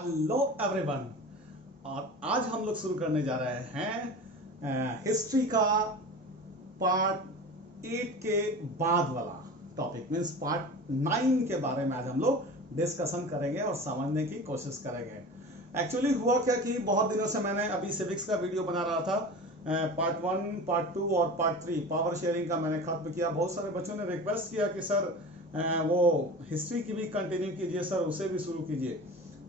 Hello everyone. और आज हम लोग शुरू करने जा रहे हैं हिस्ट्री का पार्ट 8 के बाद वाला टॉपिक मीन्स पार्ट 9 के बारे में आज हम लोग डिस्कशन करेंगे और समझने की कोशिश करेंगे। एक्चुअली हुआ क्या कि बहुत दिनों से मैंने अभी सिविक्स का वीडियो बना रहा था, पार्ट 1, पार्ट 2 और पार्ट 3 पावर शेयरिंग का मैंने खत्म किया। बहुत सारे बच्चों ने रिक्वेस्ट किया कि सर वो हिस्ट्री की भी कंटिन्यू कीजिए सर, उसे भी शुरू कीजिए।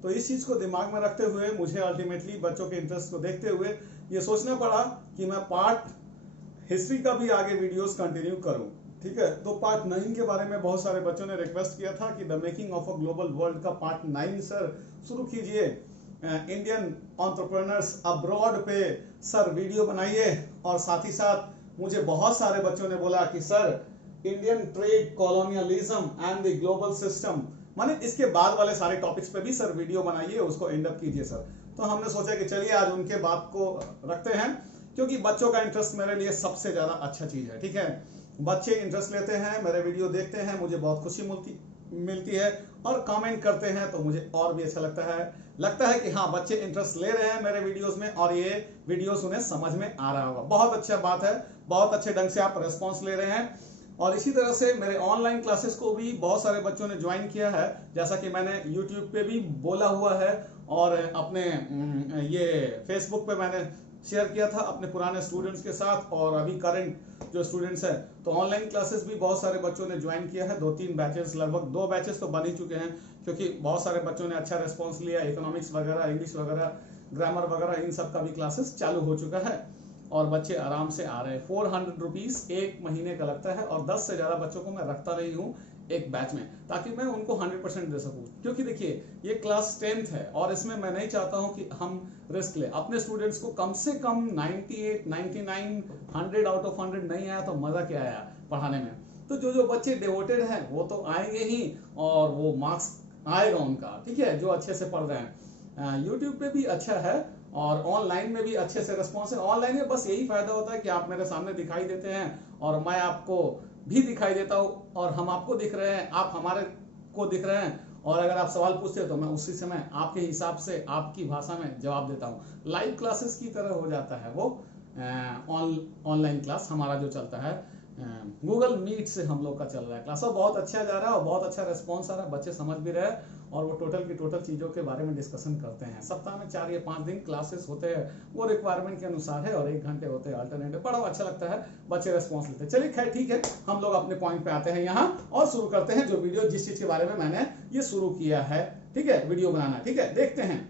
तो इस चीज को दिमाग में रखते हुए मुझे अल्टीमेटली बच्चों के इंटरेस्ट को देखते हुए ये सोचना पड़ा कि मैं पार्ट हिस्ट्री का भी आगे वीडियोस कंटिन्यू करूं। ठीक है, तो पार्ट 9 के बारे में बहुत सारे बच्चों ने रिक्वेस्ट किया था कि the making of a global world का पार्ट 9 सर शुरू कीजिए, इंडियन एंटरप्रेन्योर्स अब्रॉड पे सर वीडियो बनाइए। और साथ ही साथ मुझे बहुत सारे बच्चों ने बोला कि sir Indian trade, colonialism and the global system, माने इसके बाद वाले सारे टॉपिक्स पे भी सर वीडियो बनाइए, उसको एंड अप कीजिए सर। तो हमने सोचा कि चलिए आज उनके बात को रखते हैं, क्योंकि बच्चों का इंटरेस्ट मेरे लिए सबसे ज्यादा अच्छा चीज है। ठीक है, बच्चे इंटरेस्ट लेते हैं, मेरे वीडियो देखते हैं, मुझे बहुत खुशी मिलती है और कमेंट करते हैं तो मुझे और भी अच्छा लगता है कि हाँ बच्चे इंटरेस्ट ले रहे हैं मेरे वीडियोस में और ये वीडियोस उन्हें समझ में आ रहा होगा। बहुत अच्छा बात है, बहुत अच्छे ढंग से आप रिस्पॉन्स ले रहे हैं। और इसी तरह से मेरे ऑनलाइन क्लासेस को भी बहुत सारे बच्चों ने ज्वाइन किया है, जैसा कि मैंने यूट्यूब पे भी बोला हुआ है और अपने ये फेसबुक पे मैंने शेयर किया था अपने पुराने स्टूडेंट्स के साथ और अभी करंट जो स्टूडेंट्स हैं। तो ऑनलाइन क्लासेस भी बहुत सारे बच्चों ने ज्वाइन किया है, 2-3 बैचेस, लगभग 2 बैचेस तो बन ही चुके हैं, क्योंकि बहुत सारे बच्चों ने अच्छा रिस्पॉन्स लिया। इकोनॉमिक्स वगैरह, इंग्लिश वगैरह, ग्रामर वगैरह, इन सब का भी क्लासेस चालू हो चुका है और बच्चे आराम से आ रहे हैं। 400 रुपीज एक महीने का लगता है और 10 से ज्यादा बच्चों को मैं रखता रही हूँ एक बैच में, ताकि मैं उनको 100% दे सकूं। क्योंकि देखिए ये क्लास 10th है और इसमें मैं नहीं चाहता हूं कि हम रिस्क ले। अपने स्टूडेंट्स को कम से कम 98, 99, 100 आउट ऑफ 100 नहीं आया तो मजा क्या आया पढ़ाने में। तो जो बच्चे डिवोटेड हैं वो तो आएंगे ही और वो मार्क्स आएगा उनका। ठीक है, जो अच्छे से पढ़ रहे हैं। यूट्यूब पे भी अच्छा है और ऑनलाइन में भी अच्छे से रिस्पॉन्स है। ऑनलाइन में बस यही फायदा होता है कि आप मेरे सामने दिखाई देते हैं और मैं आपको भी दिखाई देता हूं और हम आपको दिख रहे हैं, आप हमारे को दिख रहे हैं। और अगर आप सवाल पूछते हैं तो मैं उसी समय आपके हिसाब से आपकी भाषा में जवाब देता हूं। लाइव क्लासेस की तरह हो जाता है वो ऑनलाइन क्लास हमारा जो चलता है। गूगल मीट से हम लोग का चल रहा है क्लास और बहुत अच्छा जा रहा है और बहुत अच्छा रिस्पॉन्स आ रहा है। बच्चे समझ भी रहे हैं और वो टोटल की टोटल चीजों के बारे में डिस्कशन करते हैं। सप्ताह में 4 या 5 दिन क्लासेस होते हैं, वो रिक्वायरमेंट के अनुसार है और 1 घंटे होते हैं अल्टरनेटिव। बड़ा अच्छा लगता है, बच्चे रिस्पॉन्स लेते हैं। चलिए खैर ठीक है, हम लोग अपने पॉइंट पे आते हैं यहाँ और शुरू करते हैं जो वीडियो जिस चीज के बारे में मैंने ये शुरू किया है। ठीक है, वीडियो बनाना। ठीक है, देखते हैं।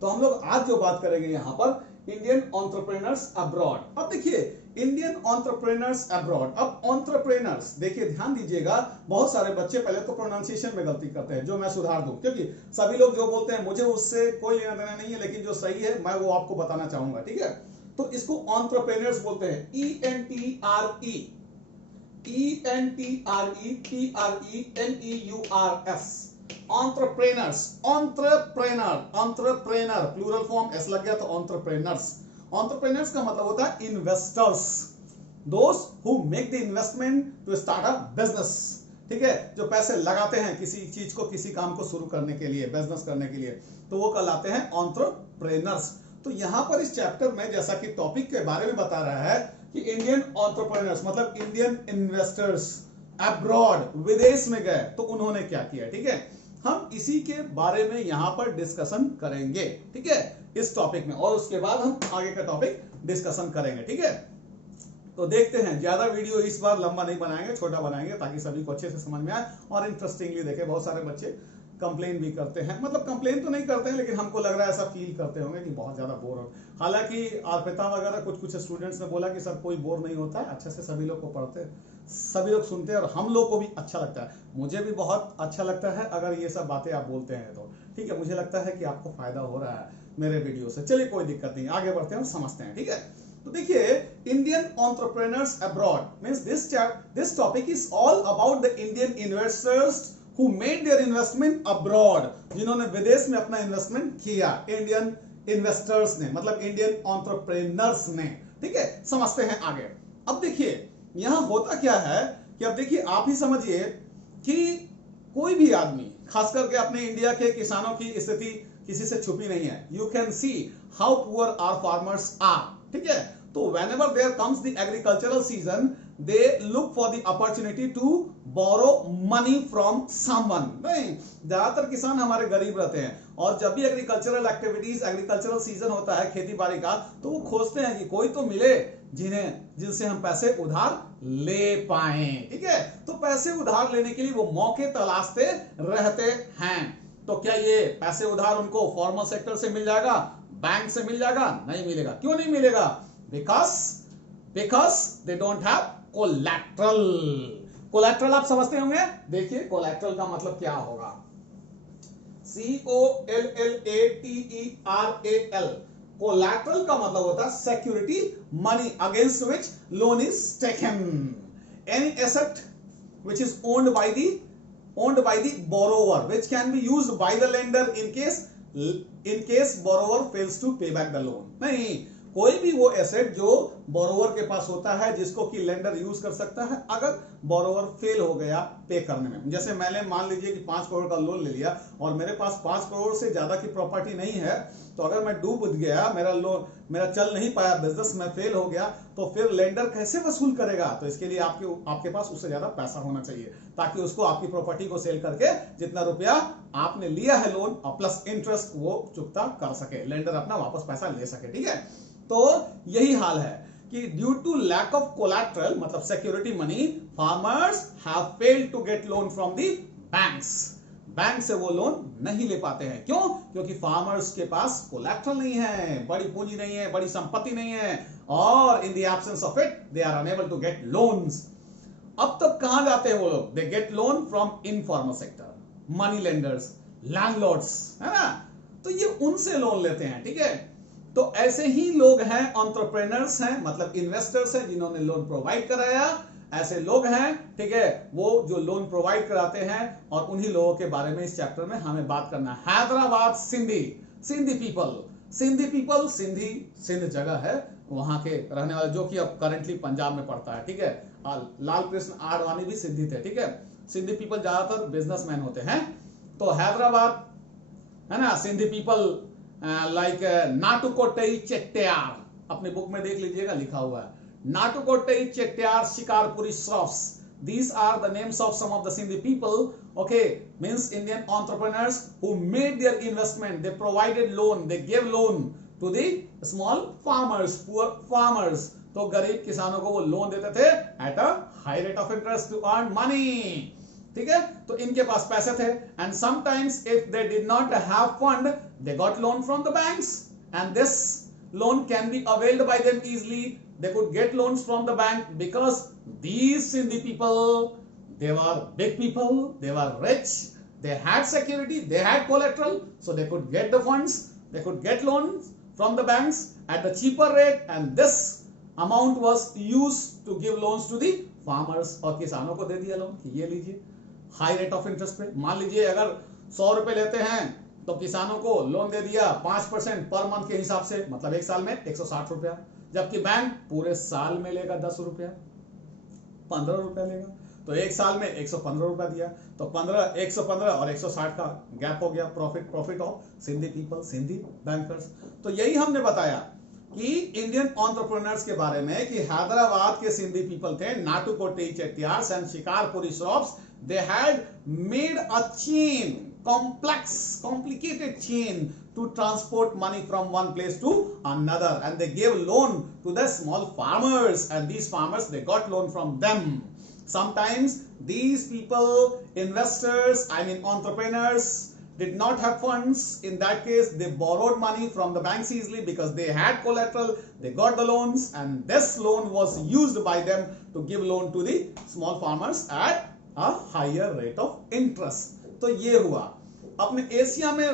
तो हम लोग आज जो बात करेंगे यहाँ पर इंडियन एंटरप्रेन्योर्स अब्रॉड। अब देखिए इंडियन एंटरप्रेन्योर्स अब्रॉड। अब एंटरप्रेन्योर्स देखिए, ध्यान दीजिएगा, बहुत सारे बच्चे पहले तो प्रोनाउंसिएशन में गलती करते हैं, जो मैं सुधार दूं, क्योंकि सभी लोग जो बोलते हैं मुझे उससे कोई लेना देना नहीं है, लेकिन जो सही है मैं वो आपको बताना चाहूंगा। ठीक है, तो इसको एंटरप्रेन्योर्स बोलते हैं, ENTREPRENEURS, entrepreneurs. Entrepreneur plural form S लग गया तो एंटरप्रेन्योर्स। एंटरप्रेन्योर्स का मतलब होता है investors, those who make the investment to start a business. ठीक है, जो पैसे लगाते हैं किसी चीज को, किसी काम को शुरू करने के लिए, बिजनेस करने के लिए, तो वो कहलाते हैं एंटरप्रेन्योर्स। तो यहां पर इस चैप्टर में जैसा कि टॉपिक के बारे में बता रहा है कि इंडियन एंटरप्रेन्योर्स मतलब इंडियन इन्वेस्टर्स अब्रॉड, विदेश में गए तो उन्होंने क्या किया। ठीक है, हम इसी के बारे में यहां पर डिस्कशन करेंगे। ठीक है, इस टॉपिक में, और उसके बाद हम आगे का टॉपिक डिस्कशन करेंगे। ठीक है, तो देखते हैं। ज्यादा वीडियो इस बार लंबा नहीं बनाएंगे, छोटा बनाएंगे ताकि सभी को अच्छे से समझ में आए और इंटरेस्टिंगली देखे। बहुत सारे बच्चे कंप्लेन भी करते हैं, मतलब कंप्लेन तो नहीं करते हैं लेकिन हमको लग रहा है ऐसा फील करते होंगे कि बहुत ज्यादा बोर हो। हालांकि अर्पिता वगैरह कुछ स्टूडेंट्स ने बोला कि सर कोई बोर नहीं होता है, अच्छे से सभी लोग को पढ़ते, सभी लोग सुनते हैं और हम लोग को भी अच्छा लगता है। मुझे भी बहुत अच्छा लगता है अगर ये सब बातें आप बोलते हैं तो। ठीक है, मुझे लगता है कि आपको फायदा हो रहा है मेरे वीडियो से। चलिए कोई दिक्कत नहीं, आगे बढ़ते हैं और समझते हैं। ठीक है, तो देखिए Indian entrepreneurs abroad means this topic is all about the Indian investors who made their investment abroad, जिन्होंने विदेश में अपना इन्वेस्टमेंट किया, इंडियन इन्वेस्टर्स ने, मतलब इंडियन एंटरप्रेन्योर्स ने। ठीक है, समझते हैं आगे। अब देखिए यहां होता क्या है कि अब देखिए आप ही समझिए कि कोई भी आदमी, खास करके अपने इंडिया के किसानों की स्थिति किसी से छुपी नहीं है। You can see how poor our farmers are, ठीक है। तो whenever there comes the agricultural season, they look for the opportunity to borrow money from someone। नहीं, ज्यादातर किसान हमारे गरीब रहते हैं और जब भी एग्रीकल्चरल एक्टिविटीज, एग्रीकल्चरल सीजन होता है खेती बाड़ी का, तो वो खोजते हैं कि कोई तो मिले जिनसे हम पैसे उधार ले पाए, ठीक है। तो पैसे उधार लेने के लिए वो मौके तलाशते रहते हैं। तो क्या ये पैसे उधार उनको फॉर्मल सेक्टर से मिल जाएगा, बैंक से मिल जाएगा? नहीं मिलेगा। क्यों नहीं मिलेगा? because they don't have collateral। collateral आप समझते होंगे। देखिए collateral का मतलब क्या होगा। COLLATERAL। collateral का मतलब होता है security, money against which loan is taken। any asset which is owned by the borrower, which can be used by the lender in case borrower fails to pay back the loan। नहीं, कोई भी वो asset जो borrower के पास होता है जिसको कि लेंडर यूज कर सकता है अगर बोरोवर फेल हो गया पे करने में। जैसे मैंने मान लीजिए कि 5 करोड़ का लोन ले लिया और मेरे पास 5 करोड़ से ज्यादा की प्रॉपर्टी नहीं है, तो अगर मैं डूब गया, मेरा चल नहीं पाया, बिजनेस में फेल हो गया, तो फिर लेंडर कैसे वसूल करेगा? तो इसके लिए आपके पास उससे ज्यादा पैसा होना चाहिए ताकि उसको आपकी प्रॉपर्टी को सेल करके जितना रुपया आपने लिया है लोन और प्लस इंटरेस्ट वो चुकता कर सके, लेंडर अपना वापस पैसा ले सके, ठीक है। तो यही हाल है कि due to lack of collateral मतलब security money, farmers have failed to get loan from the banks. Bank से वो लोन नहीं ले पाते हैं। क्यों? क्योंकि फार्मर्स के पास कोलैटरल नहीं है, बड़ी पूंजी नहीं है, बड़ी संपत्ति नहीं है, और in the absence of it they are unable to get loans. अब तक कहां जाते हैं वो लोग? They get loan from informal sector, money lenders, landlords, है ना। तो ये उनसे लोन लेते हैं, ठीक है। तो ऐसे ही लोग हैं, एंटरप्रेन्योर्स हैं, मतलब इन्वेस्टर्स हैं जिन्होंने लोन प्रोवाइड कराया, ऐसे लोग हैं, ठीक है, वो जो लोन प्रोवाइड कराते हैं, और उन्हीं लोगों के बारे में इस चैप्टर में हमें बात करना है। हैदराबाद सिंधी पीपल, सिंध जगह है, वहां के रहने वाले, जो कि अब करंटली पंजाब में पड़ता है, ठीक है। लाल कृष्ण आडवाणी भी सिंधी थे, ठीक है। सिंधी पीपल ज्यादातर बिजनेसमैन होते हैं। तो हैदराबाद, है ना, सिंधी पीपल लाइक नाटुकोट्टई चेट्टियार, अपने बुक में देख लीजिएगा लिखा हुआ है, नाटुकोट्टई Chettiar, Shikarpuri Shroffs. These are the names of some of the Sindhi people, okay, means Indian entrepreneurs who made their investment, they provided loan, they gave loan to the small farmers, poor farmers। तो गरीब किसानों को वो लोन देते थे at a high rate of interest to earn money, ठीक है। तो इनके पास पैसे थे, and sometimes if they did not have fund, they got loan from the banks, and this loan can be availed by them easily। They could get loans from the bank because these Sindhi people, they were big people, they were rich, they had security, they had collateral, so they could get the funds, they could get loans from the banks at the cheaper rate, and this amount was used to give loans to the farmers। और किसानों को दे दिया loan कि ये लीजिए high rate of interest पे। मान लीजिए अगर 100 रुपए लेते हैं तो किसानों को लोन दे दिया 5% पर मंथ के हिसाब से, मतलब एक साल में 160 रुपया, जबकि बैंक पूरे साल में लेगा 10 रुपया, 15 रुपया लेगा, तो एक साल में 115 रुपया दिया, तो 115 और 160 का गैप हो गया, profit of Sindhi people, Sindhi bankers. तो यही हमने बताया कि इंडियन एंटरप्रेन्योर्स के बारे में कि हैदराबाद के सिंधी पीपल थे, Nattukottai Chettiars and Shikarpuri shroffs. They had made a chain, complicated chain to transport money from one place to another, and they gave loan to the small farmers, and these farmers, they got loan from them. Sometimes these people, investors, entrepreneurs, did not have funds. In that case, they borrowed money from the banks easily because they had collateral, they got the loans, and this loan was used by them to give loan to the small farmers at a higher rate of interest। तो ये हुआ अपने Asia में,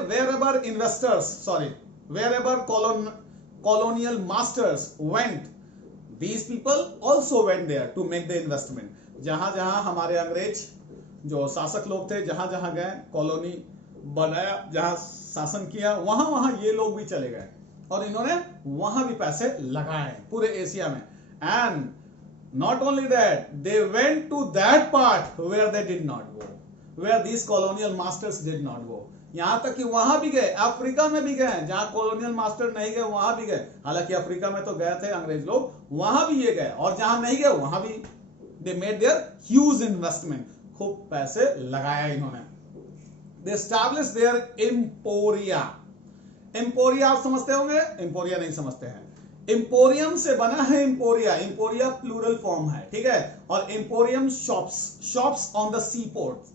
wherever colonial masters went, these people also went there to make the investment। जहां जहां हमारे अंग्रेज जो शासक लोग थे, जहां जहां गए, कॉलोनी बनाया, जहां शासन किया, वहां वहां ये लोग भी चले गए और इन्होंने वहां भी पैसे लगाए पूरे एशिया में। And not only that, they went to that part where they did not go, where these colonial masters did not go। यहां तक कि वहां भी गए, अफ्रीका में भी गए, जहां कॉलोनियल मास्टर नहीं गए वहां भी गए। हालांकि अफ्रीका में तो गए थे अंग्रेज लोग, वहां भी ये गए, और जहां नहीं गए वहां भी they made their huge investment, खूब पैसे लगाया इन्होंने। They establish their emporia. Emporia आप समझते होंगे, एम्पोरिया नहीं समझते हैं। एम्पोरियम से बना है एम्पोरिया, एम्पोरिया प्लूरल फॉर्म है, ठीक है। और emporium shops, shops on the sea port,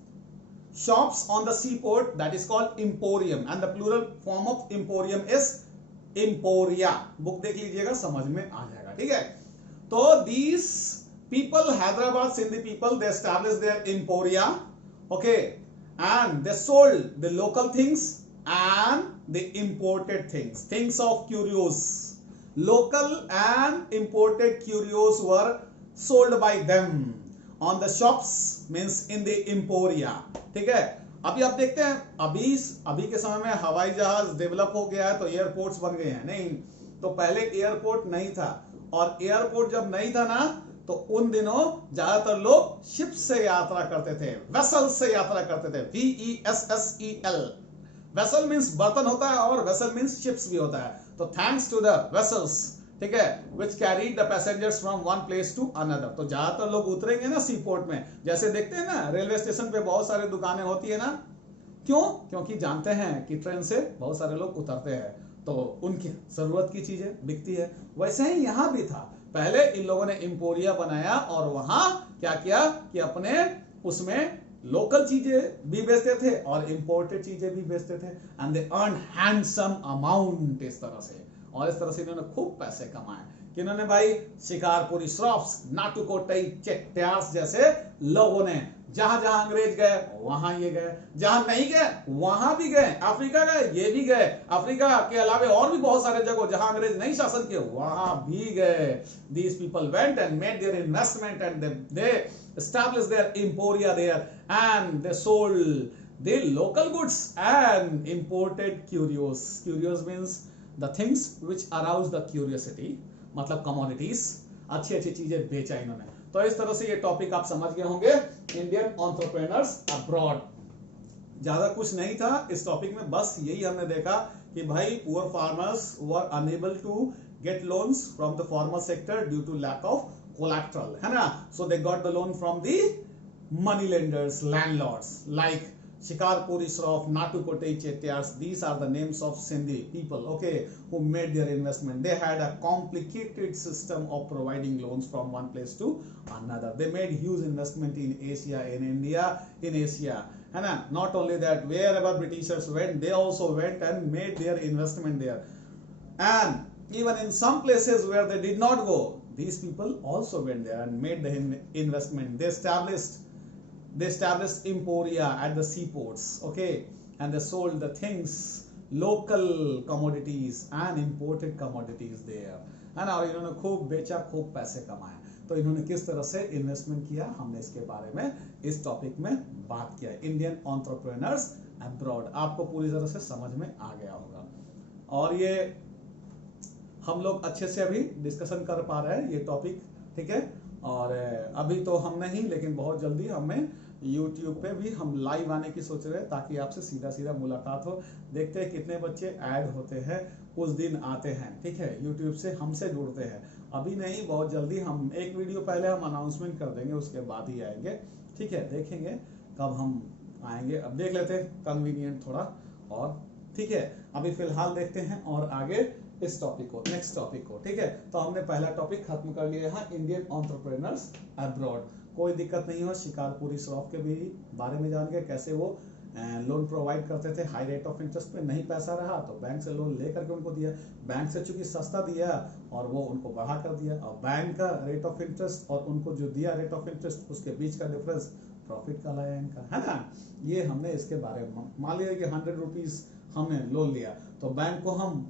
shops on the seaport, that is called emporium, and the plural form of emporium is emporia। Book देख लीजिएगा, समझ में आ जाएगा, ठीक है। तो these people, Hyderabad Sindhi people, they established their emporia, okay, and they sold the local things and the imported things, things of curios। Local and imported curios were sold by them on the shops, means in the emporia, ठीक है। अभी आप देखते हैं, अभी के समय में हवाई जहाज डेवलप हो गया है तो एयरपोर्ट्स बन गए हैं, नहीं तो पहले एयरपोर्ट नहीं था। और एयरपोर्ट जब नहीं था ना, तो उन दिनों ज्यादातर लोग शिप से यात्रा करते थे, वेसल से यात्रा करते थे, VESSEL। वेसल मीन्स बर्तन होता है और वेसल मीन्स शिप्स भी होता है। तो थैंक्स टू द वेसल्स, ठीक है, which carried the passengers from one place to another। तो ज्यादातर लोग उतरेंगे ना सी पोर्ट में, जैसे देखते हैं ना रेलवे स्टेशन पे बहुत सारे दुकानें होती है ना, क्यों? क्योंकि जानते हैं कि ट्रेन से बहुत सारे लोग उतरते हैं, तो उनकी जरूरत की चीजें बिकती है। वैसे ही यहां भी था, पहले इन लोगों ने एम्पोरिया बनाया और वहां क्या किया कि अपने उसमें लोकल चीजें भी बेचते थे और इंपोर्टेड चीजें भी बेचते थे, and they earn handsome amount. इस तरह से, और इस तरह से इन्होंने खूब पैसे कमाए। कि इन्होंने भाई शिकारपुरी, श्रॉफ्स, नाटुकोटई, चेट्टार्स जैसे लोगों ने, जहां जहां अंग्रेज गए वहां ये गए, जहां नहीं गए वहां भी गए, अफ्रीका गए ये भी गए, अफ्रीका के अलावा और भी बहुत सारे जगह जहां अंग्रेज नहीं शासन किए वहां भी गए। These people went and made their investment and they established their emporia there, and they sold the local goods and imported curios। Curios means the things which arouse the curiosity, मतलब commodities, अच्छी अच्छी चीजें बेचा इन्होंने। तो इस तरह से ये टॉपिक आप समझ गए होंगे, इंडियन एंटरप्रेन्योर्स अब्रॉड। ज्यादा कुछ नहीं था इस टॉपिक में, बस यही हमने देखा कि भाई poor farmers were unable to get loans from the formal sector due to lack of collateral, है ना। So they got the loan from the money lenders, landlords like Shikarpuri, Shroff, Natukotei, Chettiars. These are the names of Sindhi people, okay, who made their investment. They had a complicated system of providing loans from one place to another. They made huge investment in Asia, in India, in Asia, है ना। Not only that, wherever Britishers went, they also went and made their investment there. And even in some places where they did not go, these people also went there and made the investment. They established emporia at the seaports, okay, and they sold the things, local commodities and imported commodities there, है ना। और इन्होंने खूब बेचा, खूब पैसे कमाए। तो इन्होंने किस तरह से इन्वेस्टमेंट किया, हमने इसके बारे में इस टॉपिक में बात किया, इंडियन एंटरप्रेन्योर्स अब्रॉड। आपको पूरी तरह से समझ में आ गया होगा, और ये हम लोग अच्छे से अभी डिस्कशन कर पा रहे हैं ये टॉपिक, ठीक है। और अभी तो हम नहीं, लेकिन बहुत जल्दी हमें YouTube पे भी हम लाइव आने की सोच रहे हैं, ताकि आपसे सीधा सीधा मुलाकात हो। देखते हैं कितने बच्चे ऐड होते हैं, उस दिन आते हैं, ठीक है, YouTube से हमसे जुड़ते हैं। अभी नहीं, बहुत जल्दी हम एक वीडियो पहले हम अनाउंसमेंट कर देंगे, उसके बाद ही आएंगे, ठीक है। देखेंगे कब हम आएंगे, अब देख लेते हैं कन्वीनियंट थोड़ा, और ठीक है अभी फिलहाल देखते हैं और आगे इस टॉपिक को, नेक्स्ट टॉपिक को, ठीक है। तो हमने पहला टॉपिक खत्म कर लिया है, इंडियन एंटरप्रेन्योर्स अब्रॉड। कोई दिक्कत नहीं हो, शिकारपुरी श्रॉफ के भी बारे में जान गए, कैसे वो लोन प्रोवाइड करते थे हाई रेट ऑफ इंटरेस्ट पे। नहीं पैसा रहा तो बैंक से लोन लेकर के उनको दिया, बैंक से चूंकि सस्ता दिया और वो उनको बढ़ा कर दिया, और बैंक का रेट ऑफ इंटरेस्ट और उनको जो दिया रेट ऑफ इंटरेस्ट, उसके बीच का डिफरेंस प्रॉफिट का लाया इनका, है ना। ये हमने इसके बारे में, मान लिया कि 100 रुपीज हमने लोन लिया, तो बैंक को हम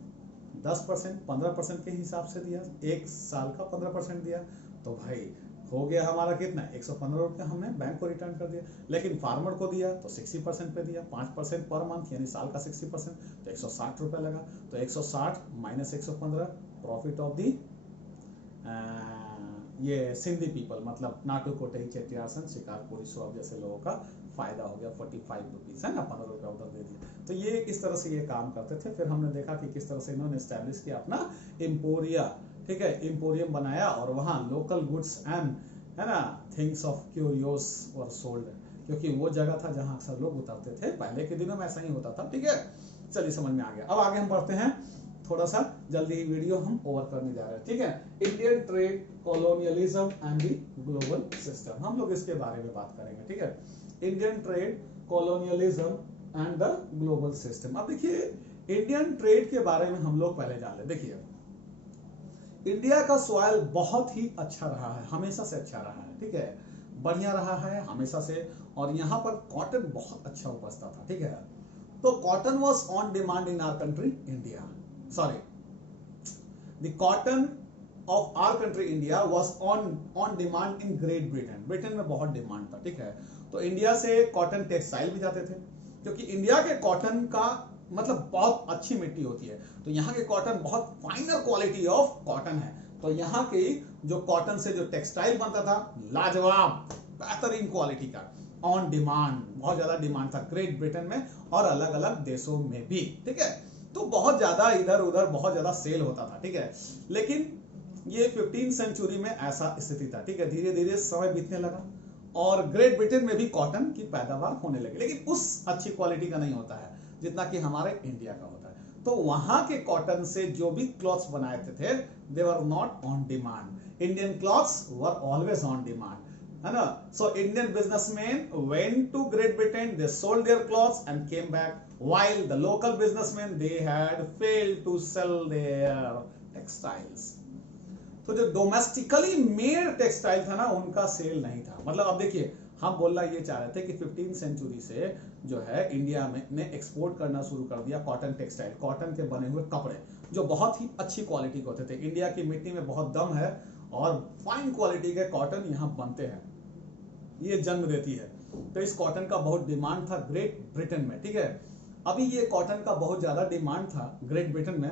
10%, 15% के हिसाब से दिया, एक साल का 15% दिया, तो भाई हो गया हमारा कितना, 115 रुपये हमने बैंक को रिटर्न कर दिया। लेकिन फार्मर को दिया तो 60% पे दिया, 5% पर मंथ, यानी साल का 60%, तो 160 रुपये लगा। तो 160 माइनस 115, प्रॉफिट ऑफ दी ये सिंधी पीपल, मतलब नाटुकोटई, चेट्टियार्स, शिकारपुरी, श्रॉफ जैसे लोगों का फायदा हो गया 45 रुपीज, है ना, 15 रुपया उधर दे दिया। तो ये इस तरह से ये काम करते थे। फिर हमने देखा कि किस तरह से इन्होंने एस्टेब्लिश किया अपना एम्पोरिया, ठीक है, एम्पोरियम बनाया और वहाँ लोकल गुड्स एंड है ना things of curios were sold, क्योंकि वो जगह था जहां अक्सर लोग उतरते थे, पहले के दिनों में ऐसा ही होता था, ठीक है। चलिए समझ में आ गया। अब आगे हम बढ़ते हैं, थोड़ा सा जल्दी ही वीडियो हम ओवर करने जा रहे हैं, ठीक है। Indian trade, colonialism and the global system, हम लोग इसके बारे में बात करेंगे, ठीक है। Indian trade, colonialism and the global system. अब देखिए इंडियन ट्रेड के बारे में हम लोग पहले जान ले। देखिए इंडिया का सॉइल बहुत ही अच्छा रहा है, हमेशा से अच्छा रहा है, ठीक है, बढ़िया रहा है हमेशा से, और यहाँ पर कॉटन बहुत अच्छा उपजता था, ठीक है। तो cotton was on demand in our country India, sorry the cotton of our country India was on demand in Great Britain, Britain में बहुत डिमांड था, ठीक है। तो इंडिया से कॉटन टेक्सटाइल भी जाते थे, क्योंकि इंडिया के कॉटन का मतलब बहुत अच्छी मिट्टी होती है, तो यहाँ के कॉटन बहुत फाइनर क्वालिटी ऑफ कॉटन है, तो यहाँ की जो कॉटन से जो टेक्सटाइल बनता था लाजवाब बेहतरीन क्वालिटी का, ऑन डिमांड, बहुत ज्यादा डिमांड था ग्रेट ब्रिटेन में और अलग अलग देशों में भी, ठीक है। तो बहुत ज्यादा इधर उधर बहुत ज्यादा सेल होता था, ठीक है। लेकिन ये 15वीं सेंचुरी में ऐसा स्थिति था, ठीक है, धीरे धीरे समय बीतने लगा और ग्रेट ब्रिटेन में भी कॉटन की पैदावार होने लगी, लेकिन उस अच्छी क्वालिटी का नहीं होता है जितना कि हमारे इंडिया का होता है। तो वहां के कॉटन से जो भी क्लॉथ्स बनाए थे they were not on demand, Indian clothes were always on demand, है ना। So Indian businessman went to Great Britain, they sold their clothes and came back, while the local businessmen they had failed to sell their textiles। तो जो domestically made textile था ना उनका cell नहीं था। मतलब अब देखिए हम बोलना ये चाह रहे थे कि 15वीं सेंचुरी से जो है इंडिया में ने एक्सपोर्ट करना शुरू कर दिया कॉटन टेक्सटाइल, कॉटन के बने हुए कपड़े जो बहुत ही अच्छी क्वालिटी के होते थे। इंडिया की मिट्टी में बहुत दम है और फाइन क्वालिटी के कॉटन यहाँ बनते हैं, ये जन्म देती है। तो इस कॉटन का बहुत डिमांड था ग्रेट ब्रिटेन में, ठीक है। अभी ये कॉटन का बहुत ज्यादा डिमांड था ग्रेट ब्रिटेन में,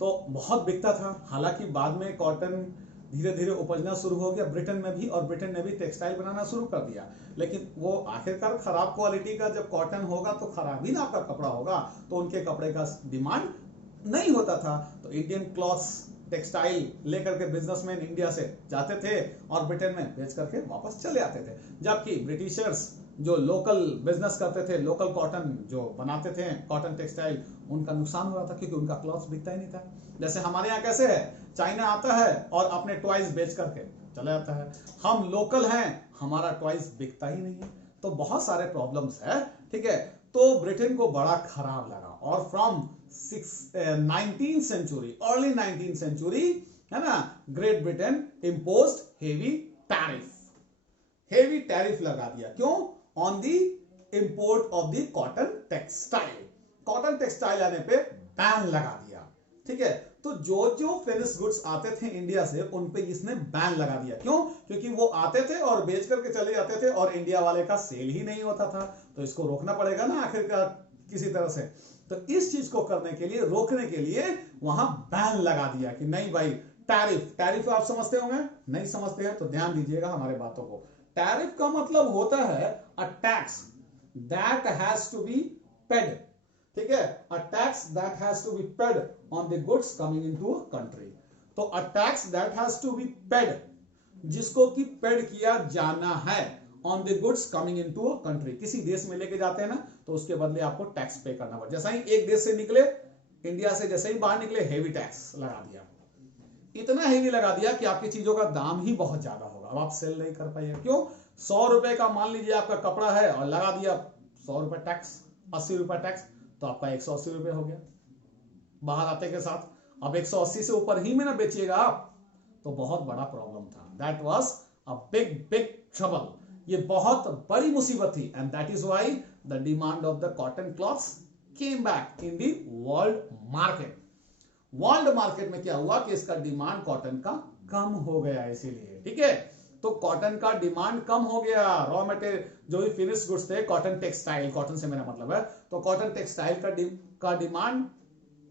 तो बहुत बिकता था। हालांकि बाद में कॉटन धीरे धीरे उपजना शुरू हो गया ब्रिटेन में भी, और ब्रिटेन ने भी टेक्सटाइल बनाना शुरू कर दिया, लेकिन वो आखिरकार खराब क्वालिटी का जब कॉटन होगा तो खराब ही ना आपका कपड़ा होगा, तो उनके कपड़े का डिमांड नहीं होता था। तो इंडियन क्लॉथ्स टेक्सटाइल लेकर के बिजनेसमैन इंडिया से जाते थे और ब्रिटेन में बेच करके वापस चले आते थे, जबकि ब्रिटिशर्स जो लोकल बिजनेस करते थे, लोकल कॉटन जो बनाते थे कॉटन टेक्सटाइल, उनका नुकसान हो रहा था क्योंकि उनका क्लॉथ बिकता ही नहीं था। जैसे हमारे यहाँ कैसे है, चाइना आता है और अपने टॉयज बेच करके चला जाता है, हम लोकल हैं हमारा टॉयज बिकता ही नहीं है, तो बहुत सारे प्रॉब्लम्स है, ठीक है। तो ब्रिटेन को बड़ा खराब लगा और from 19th century, early 19th century, है ना, great Britain imposed heavy tariff लगा दिया। क्यों? On the import of the cotton textile, cotton textile आने पे बैन लगा दिया, ठीक है। तो जो फिनिश गुड्स आते थे इंडिया से उन पे इसने बैन लगा दिया। क्यों? क्योंकि वो आते थे और बेच करके चले जाते थे और इंडिया वाले का सेल ही नहीं होता था, तो इसको रोकना पड़ेगा ना आखिरकार किसी तरह से। तो इस चीज को करने के लिए, रोकने के लिए वहां बैन लगा दिया कि नहीं भाई, टैरिफ आप समझते होंगे, नहीं समझते हैं तो ध्यान दीजिएगा हमारे बातों को। टैरिफ का मतलब होता है a tax that has to be paid, ठीक है, a tax that has to be paid on the goods coming into a country. तो a tax that has to be paid, जिसको कि पेड किया जाना है on the goods coming into a country. किसी देश में लेके जाते हैं ना तो उसके बदले आपको टैक्स पे करना पड़ता है। जैसा ही एक देश से निकले, इंडिया से जैसे ही बाहर निकले, हेवी टैक्स लगा दिया, इतना हेवी लगा दिया कि आपकी चीजों का दाम ही बहुत ज्यादा होगा, अब आप सेल नहीं कर पाइए। क्यों? 100 रुपए का मान लीजिए आपका कपड़ा है और लगा दिया 100 रुपए टैक्स, 80 रुपए टैक्स, तो आपका 180 रुपए हो गया बाहर आते के साथ। अब 180 से ऊपर ही में ना बेचिएगा आप, तो बहुत बड़ा प्रॉब्लम था। That was a big trouble, ये बहुत बड़ी मुसीबत थी। And that is why the demand of the cotton clothes came back in the world market. World market में क्या हुआ कि इसका डिमांड कॉटन का कम हो गया, इसीलिए, ठीक है। तो कॉटन का डिमांड कम हो गया, रॉ मटेरियल जो भी फिनिश गुड्स थे, कॉटन टेक्सटाइल, कॉटन से मेरा मतलब है, तो कॉटन टेक्सटाइल का डिमांड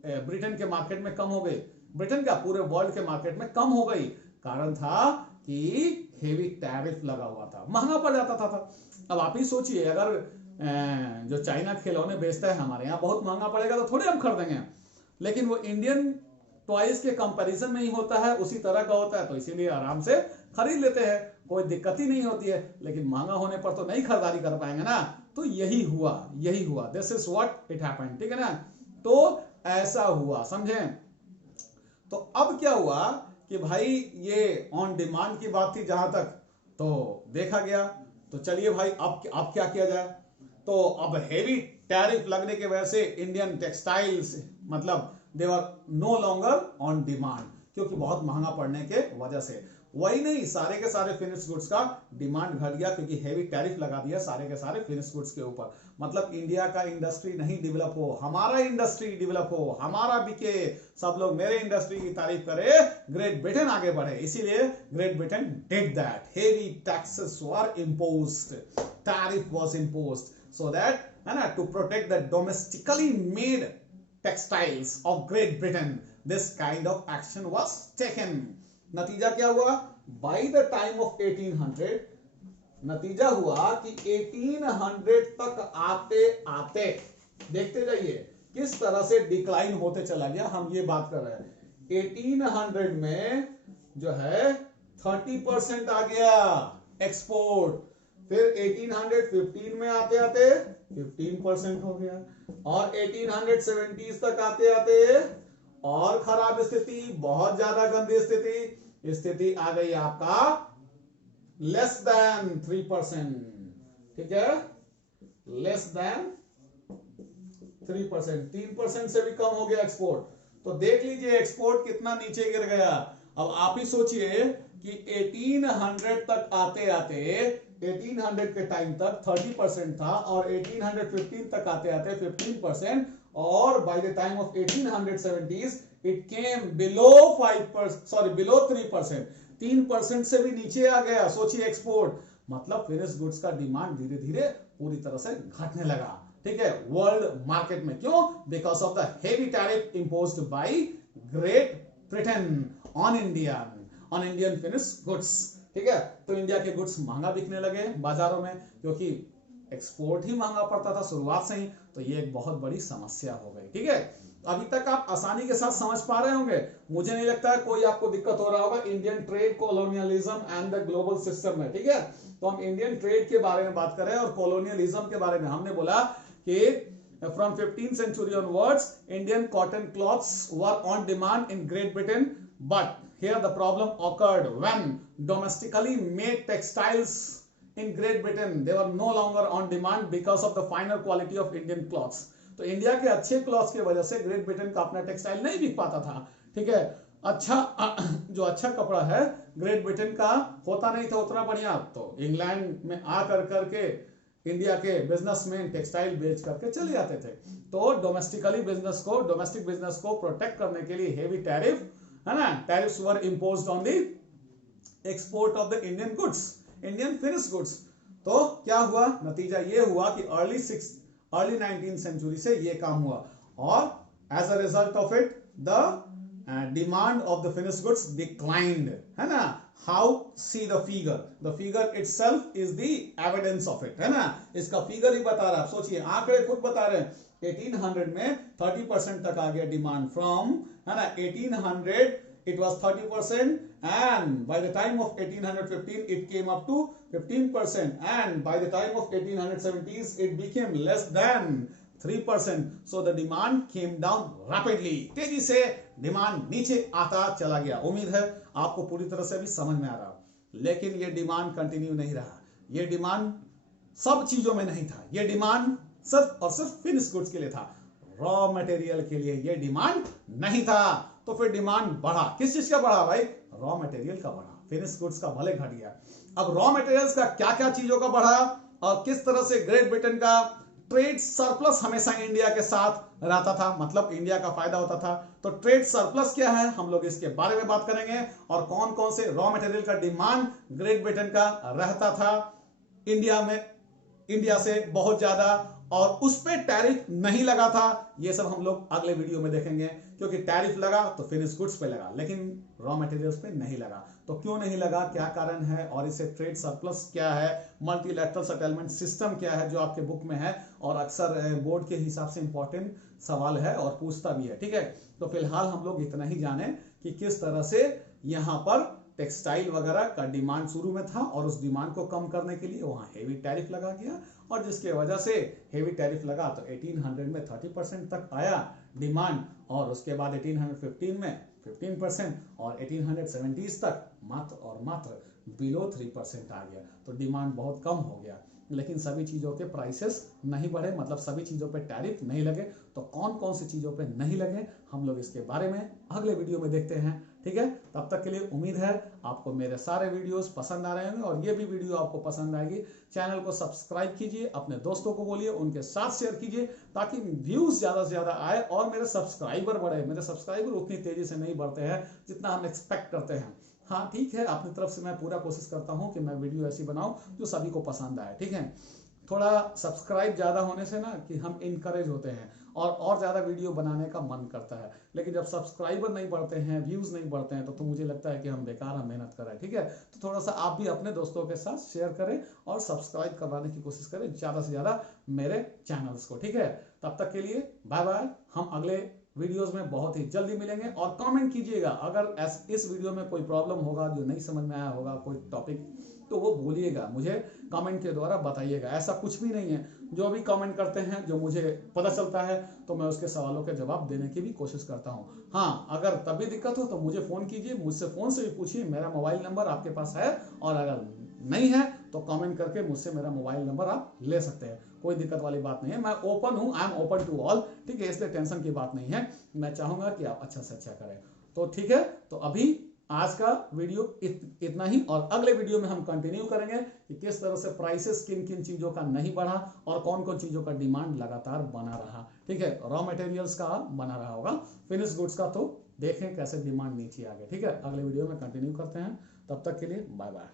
ब्रिटेन के मार्केट में कम हो गई, ब्रिटेन का पूरे वर्ल्ड के मार्केट में कम हो गई। कारण था कि हेवी टैरिफ लगा हुआ था, महंगा पड़ जाता था। अब आप ही सोचिए, अगर जो चाइना खिलौने बेचता है हमारे यहाँ बहुत महंगा पड़ेगा तो थोड़े हम खरीदेंगे, लेकिन वो इंडियन टॉयज के कंपैरिजन में ही होता है, उसी तरह का होता है, तो इसीलिए आराम से खरीद लेते हैं, कोई दिक्कत ही नहीं होती है। लेकिन महंगा होने पर तो नहीं खरीदारी कर पाएंगे ना, तो यही हुआ, this is what it happened, ठीक है ना। तो ऐसा हुआ, समझे। तो अब क्या हुआ कि भाई ये ऑन डिमांड की बात थी जहां तक, तो देखा गया, तो चलिए भाई अब क्या किया जाए। तो अब हेवी टैरिफ लगने की वजह से इंडियन टेक्सटाइल्स मतलब they were no longer on demand, क्योंकि बहुत महंगा पड़ने के वजह से। वही नहीं, सारे के सारे फिनिश गुड्स का डिमांड घट गया, क्योंकि हेवी टैरिफ लगा दिया सारे के सारे फिनिश गुड्स के ऊपर। मतलब इंडिया का इंडस्ट्री नहीं डेवलप हो, हमारा इंडस्ट्री डेवलप हो, हमारा बिके, सब लोग मेरे इंडस्ट्री की तारीफ करे, ग्रेट ब्रिटेन आगे बढ़े। इसीलिए great Britain did that, heavy taxes were imposed, tariff was imposed, so that है ना, to protect the domestically made textiles of Great Britain, this kind of action was taken. नतीजा क्या हुआ? By the time of 1800, नतीजा हुआ कि 1800 तक आते आते देखते जाइए किस तरह से डिक्लाइन होते चला गया। हम ये बात कर रहे हैं 1800 में जो है 30% आ गया एक्सपोर्ट, फिर 1815 में आते आते 15% हो गया, और 1870s तक आते आते और खराब स्थिति, बहुत ज्यादा गंदी स्थिति आ गई आपका लेस देन 3%, ठीक है, लेस देन 3%, 3% से भी कम हो गया एक्सपोर्ट। तो देख लीजिए एक्सपोर्ट कितना नीचे गिर गया। अब आप ही सोचिए कि 1800 तक आते आते 1800 के टाइम तक 30% था, और 1815 तक आते आते 15%, और by the time of 1870s it came below 3%, 3% से भी नीचे आ गया। सोचिए एक्सपोर्ट, मतलब फिनिश गुड्स का डिमांड धीरे धीरे पूरी तरह से घटने लगा, ठीक है, वर्ल्ड मार्केट में। क्यों? Because of the heavy tariff imposed by Great Britain on Indian finish goods, ठीक है। तो इंडिया के गुड्स महंगा बिकने लगे बाजारों में, क्योंकि एक्सपोर्ट ही महंगा पड़ता था शुरुआत से ही। तो ये एक बहुत बड़ी समस्या हो गई, ठीक है। अभी तक आप आसानी के साथ समझ पा रहे होंगे, मुझे नहीं लगता है कोई आपको दिक्कत हो रहा होगा Indian trade, colonialism and the global system में, ठीक है। तो हम इंडियन ट्रेड के बारे में बात कर रहे हैं और कॉलोनियलिज्म के बारे में। हमने बोला कि from 15th century onwards Indian cotton cloths were on demand in Great Britain, but here the problem occurred when domestically made textiles in Great Britain, they were no longer on demand because of the finer quality of Indian cloths. तो India के अच्छे clothes की वजह से great Britain का अपना textile नहीं बिक पाता था, ठीक है। जो अच्छा कपड़ा है ग्रेट ब्रिटेन का होता नहीं था उतना बढ़िया, तो इंग्लैंड में आकर करके इंडिया के बिजनेसमैन टेक्सटाइल बेच करके चले जाते थे। तो डोमेस्टिक बिजनेस को प्रोटेक्ट करने के लिए हेवी टैरिफ, है ना, tariffs were imposed on the export of the Indian goods, Indian finish goods. तो क्या हुआ? नतीजा ये हुआ कि अर्ली 19th सेंचुरी से ये काम हुआ, और as a result of it the demand of the finish goods declined, है ना। How? See the figure itself is the evidence of it, है ना। इसका फिगर ही बता रहा है, सोचिए आंकड़े खुद बता रहे हैं। 1800 में 30% तक आ गया डिमांड फ्रॉम, है ना, 1800 it was 30%, and by the time of 1815 it came up to 15%, and by the time of 1870s it became less than 3%. So the demand came down rapidly. तेजी से डिमांड नीचे आता चला गया। उम्मीद है आपको पूरी तरह से भी समझ में आ रहा, लेकिन ये डिमांड कंटिन्यू नहीं रहा। ये डिमांड सब चीजों में नहीं था, ये डिमांड सिर्फ और सिर्फ फिनिश गुड्स के लिए था, रॉ मटेरियल के लिए ये डिमांड नहीं था। तो फिर डिमांड बढ़ा, किस चीज का बढ़ा भाई? रॉ मटेरियल का बढ़ा, फिनिश गुड्स का भले घट गया। अब रॉ मटेरियल्स का क्या क्या चीजों का बढ़ा, और किस तरह से ग्रेट ब्रिटेन का ट्रेड सरप्लस हमेशा इंडिया के साथ रहता था, मतलब इंडिया का फायदा होता था। तो ट्रेड सरप्लस क्या है, हम लोग इसके बारे में बात करेंगे, और कौन कौन से रॉ मटेरियल का डिमांड ग्रेट ब्रिटेन का रहता था इंडिया से बहुत ज्यादा, और उस पे टैरिफ नहीं लगा था, ये सब हम लोग अगले वीडियो में देखेंगे। क्योंकि टैरिफ लगा तो फिनिश गुड्स पे लगा, लेकिन रॉ मटेरियल्स पे नहीं लगा। तो क्यों नहीं लगा, क्या कारण है, और इससे ट्रेड सरप्लस क्या है, मल्टीलैटरल सेटलमेंट सिस्टम क्या है जो आपके बुक में है, और अक्सर बोर्ड के हिसाब से इंपॉर्टेंट सवाल है और पूछता भी है। ठीक है, तो फिलहाल हम लोग इतना ही जाने कि किस तरह से यहाँ पर टेक्सटाइल वगैरह का डिमांड शुरू में था और उस डिमांड को कम करने के लिए वहां हेवी टैरिफ लगा गया, और जिसके वजह से हेवी टैरिफ लगा तो 1800 में 30% तक आया डिमांड, और उसके बाद 1815 में 15% और 1870s तक मात्र और मात्र बिलो 3% आ गया। तो डिमांड बहुत कम हो गया, लेकिन सभी चीज़ों के प्राइसेस नहीं बढ़े, मतलब सभी चीज़ों पे टैरिफ नहीं लगे। तो कौन कौन सी चीज़ों पे नहीं लगे हम लोग इसके बारे में अगले वीडियो में देखते हैं। ठीक है, तब तक के लिए उम्मीद है आपको मेरे सारे वीडियोस पसंद आ रहे होंगे, और ये भी वीडियो आपको पसंद आएगी। चैनल को सब्सक्राइब कीजिए, अपने दोस्तों को बोलिए, उनके साथ शेयर कीजिए, ताकि व्यूज ज़्यादा से ज़्यादा आए और मेरे सब्सक्राइबर बढ़े। मेरे सब्सक्राइबर उतनी तेज़ी से नहीं बढ़ते हैं जितना हम एक्सपेक्ट करते हैं। हाँ ठीक है, अपनी तरफ से मैं पूरा कोशिश करता हूँ कि मैं वीडियो ऐसी बनाऊँ जो सभी को पसंद आए। ठीक है, थोड़ा सब्सक्राइब ज़्यादा होने से ना कि हम इनकरेज होते हैं और ज़्यादा वीडियो बनाने का मन करता है, लेकिन जब सब्सक्राइबर नहीं बढ़ते हैं, व्यूज़ नहीं बढ़ते हैं, तो मुझे लगता है कि हम बेकार हम मेहनत कर रहे हैं। ठीक है, तो थोड़ा सा आप भी अपने दोस्तों के साथ शेयर करें और सब्सक्राइब करवाने की कोशिश करें ज़्यादा से ज़्यादा मेरे चैनल्स को। ठीक है, तब तक के लिए बाय बाय, हम अगले वीडियोस में बहुत ही जल्दी मिलेंगे। और कमेंट कीजिएगा, अगर इस वीडियो में कोई प्रॉब्लम होगा, जो नहीं समझ में आया होगा कोई टॉपिक, तो वो बोलिएगा, मुझे कमेंट के द्वारा बताइएगा। ऐसा कुछ भी नहीं है, जो भी कमेंट करते हैं जो मुझे पता चलता है तो मैं उसके सवालों के जवाब देने की भी कोशिश करता हूँ। हाँ, अगर तब भी दिक्कत हो तो मुझे फ़ोन कीजिए, मुझसे फ़ोन से भी पूछिए, मेरा मोबाइल नंबर आपके पास है, और अगर नहीं है तो कमेंट करके मुझसे मेरा मोबाइल नंबर आप ले सकते हैं। कोई दिक्कत वाली बात नहीं है, मैं ओपन हूँ, I am open to all. ठीक है, इसलिए टेंशन की बात नहीं है, मैं चाहूँगा कि आप अच्छा से अच्छा करें। तो ठीक है, तो अभी आज का वीडियो इतना ही, और अगले वीडियो में हम कंटिन्यू करेंगे कि किस तरह से प्राइसेस किन किन चीज़ों का नहीं बढ़ा और कौन कौन चीज़ों का डिमांड लगातार बना रहा। ठीक है, रॉ मटेरियल्स का बना रहा होगा, फिनिश गुड्स का तो देखें कैसे डिमांड नीचे आ गया। ठीक है, अगले वीडियो में कंटिन्यू करते हैं, तब तक के लिए बाय बाय।